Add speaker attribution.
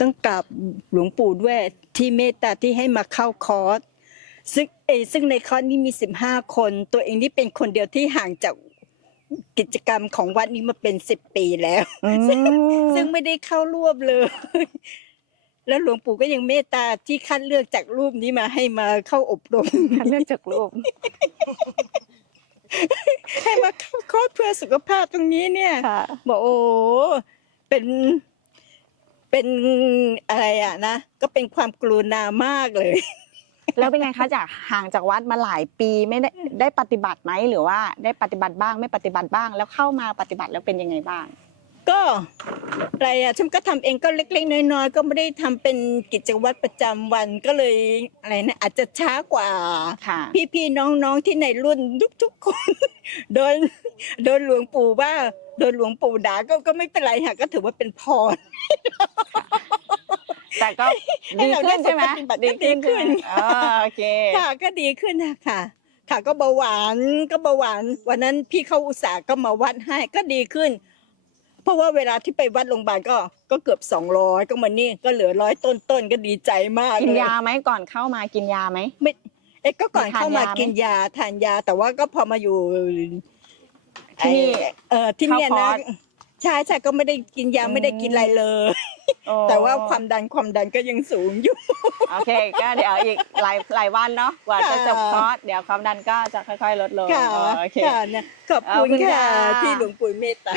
Speaker 1: ต้องกราบหลวงปู่ด้วยที่เมตตาที่ให้มาเข้าคอร์สซึ่งเอยซึ่งในคอร์สนี้มีสิบห้าคน ตัวเองนี่เป็นคนเดียวที่ห่างจากกิจกรรมของวัดนี้มาเป็นสิบปีแล้ว ซึ่งไม่ได้เข้าร่วมเลย แล้วหลวงปู่ก็ยังเมตตาที่คัดเลือกจากรูปนี้มาให้มาเข้าอบรม
Speaker 2: เลือกจากรูป
Speaker 1: ให้มาเข้าคอร์สเพื่อสุขภาพตรงนี้เนี่ย
Speaker 2: ค่ะ
Speaker 1: บอกโอ้เป็น เป็นอะไรอะนะ ก็เป็นความกรุณามากเลย
Speaker 2: แล้วเป็นไงคะจากห่างจากวัดมาหลายปีไม่ได้ได้ปฏิบัติไหมหรือว่าได้ปฏิบัติบ้างไม่ปฏิบัติบ้าง แล้วเข้ามาปฏิบัติแล้วเป็นยังไงบ้าง
Speaker 1: ก็อะไรอะฉันก็ทำเองก็เล็ก ๆ น้อยๆก็ไม่ได้ทำเป็นกิจวัตรประจำวันก็เลยอะไรนะอาจจะช้ากว่า
Speaker 2: ค่ะ
Speaker 1: พี่ๆน้องๆที่ในรุ่นทุกๆคน โดนโดนหลวงปู่ว่า โดนหลวงปู่ด่าก็ก็ไม่เป็นไรค่ะก็ถือว่าเป็นพร
Speaker 2: แต่ก็
Speaker 1: ให้
Speaker 2: ดี
Speaker 1: เรา
Speaker 2: ขึ้นใช่ไหม
Speaker 1: ได้ปฏิบัติก็ดีขึ้น
Speaker 2: ใช่ไหมอ่าโอเค
Speaker 1: ค่ะก็ดีขึ้นนะค่ะ ค่ะก็เบาหวานก็เบาหวาน วันนั้นพี่เขาอุตส่าห์ก็มาวัดให้ก็ดีขึ้น เพราะว่าเวลาที่ไปวัดโรงพยาบาลก็ก็เกือบสองร้อยก็มานี่ก็เหลือร้อยต้นๆก็ดีใจมาก
Speaker 2: กิน
Speaker 1: เลย
Speaker 2: ยาไหมก่อนเข้ามากินยาไหม
Speaker 1: ไม่เอ๊ะก็ก่อน
Speaker 2: มีทาน
Speaker 1: เข้ามา
Speaker 2: ยาไหม
Speaker 1: กินยาทานยา แต่ว่าก็พอมาอยู่
Speaker 2: ที่นี่
Speaker 1: ไอ้เออที่เนี่ย
Speaker 2: เข้าคอ
Speaker 1: นะ
Speaker 2: ร์ส
Speaker 1: ใช่ใช่ก็ไม่ได้กินยา
Speaker 2: อืม
Speaker 1: ไม่ได้กินอะไรเลย
Speaker 2: โอ้
Speaker 1: แต่ว่าความดันความดันก็ยังสูงอยู่
Speaker 2: โอเค ก็เดี๋ยวอีกหลายหลายวันเนาะกว่าจะ
Speaker 1: ค่ะ
Speaker 2: จบคอร์สเดี๋ยวความดันก็จะค่อยๆ ลดลง
Speaker 1: ค่ะ
Speaker 2: อ๋อโอเค
Speaker 1: ค่ะนะขอบ
Speaker 2: ขอบ
Speaker 1: คุณ
Speaker 2: คุณ
Speaker 1: ค่ะ
Speaker 2: ค่ะ
Speaker 1: ที่หลวงปู่เมตตา